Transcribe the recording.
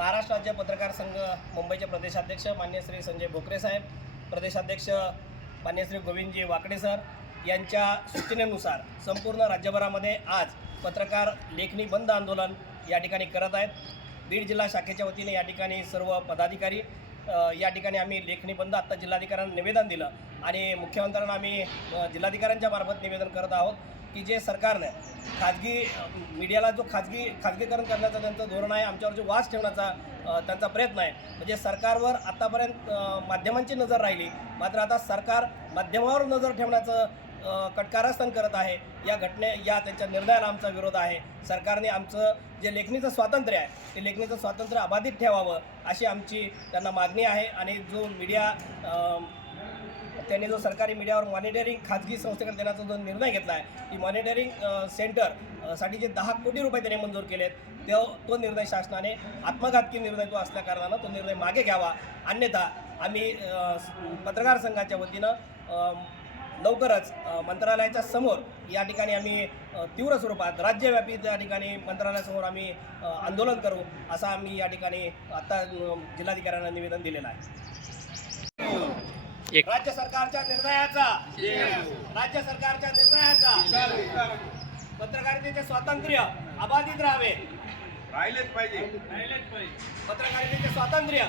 महाराष्ट्र राज्य पत्रकार संघ मुंबईचे प्रदेशाध्यक्ष मान्य श्री संजय भोकरे साहेब प्रदेशाध्यक्ष मान्य श्री गोविंदजी वाकडे सर यांच्या सूचनेनुसार संपूर्ण राज्यभरामध्ये आज पत्रकार लेखणी बंद आंदोलन या ठिकाणी करत आहेत. बीड जिल्हा शाखेच्या वतीने या ठिकाणी सर्व पदाधिकारी या ठिकाणी आम्ही लेखणी बंद आत्ता जिल्हाधिकाऱ्यांना निवेदन दिलं आणि मुख्यमंत्र्यांना आम्ही जिल्हाधिकाऱ्यांच्या मार्फत निवेदन करत आहोत. की जे सरकारनं खाजगी मीडियाला जो खाजगी खाजगीकरण करण्याचा त्यांचं धोरण आहे आमच्यावर जो वास ठेवण्याचा त्यांचा प्रयत्न आहे. म्हणजे सरकारवर आतापर्यंत माध्यमांची नजर राहिली. मात्र आता सरकार माध्यमावर नजर ठेवण्याचं कटकारस्थान करत आहे. या घटने या त्यांच्या निर्णयाला आमचा विरोध आहे. सरकारने आमचं जे लेखणीचं स्वातंत्र्य आहे ते लेखणीचं स्वातंत्र्य अबाधित ठेवावं अशी आमची त्यांना मागणी आहे. आणि जो मीडिया त्यांनी जो सरकारी मीडियावर मॉनिटरिंग खाजगी संस्थेकडे देण्याचा जो निर्णय घेतला आहे की मॉनिटरिंग सेंटरसाठी जे दहा कोटी रुपये त्यांनी मंजूर केलेत तो तो निर्णय शासनाने आत्मघातकी निर्णय तो असल्याकारणानं तो निर्णय मागे घ्यावा. अन्यथा आम्ही पत्रकार संघाच्या वतीनं लवकरच मंत्रालयाच्या समोर या ठिकाणी आम्ही तीव्र स्वरूपात राज्यव्यापी त्या ठिकाणी मंत्रालयासमोर आम्ही आंदोलन करू असा आम्ही या ठिकाणी आता जिल्हाधिकाऱ्यांना निवेदन दिलेलं आहे. राज्य सरकारच्या निर्णयाचा. राज्य सरकारच्या निर्णयाचा. पत्रकारितेचे स्वातंत्र्य अबाधित राहावे. राहिलेच पाहिजे. पत्रकारितेचे स्वातंत्र्य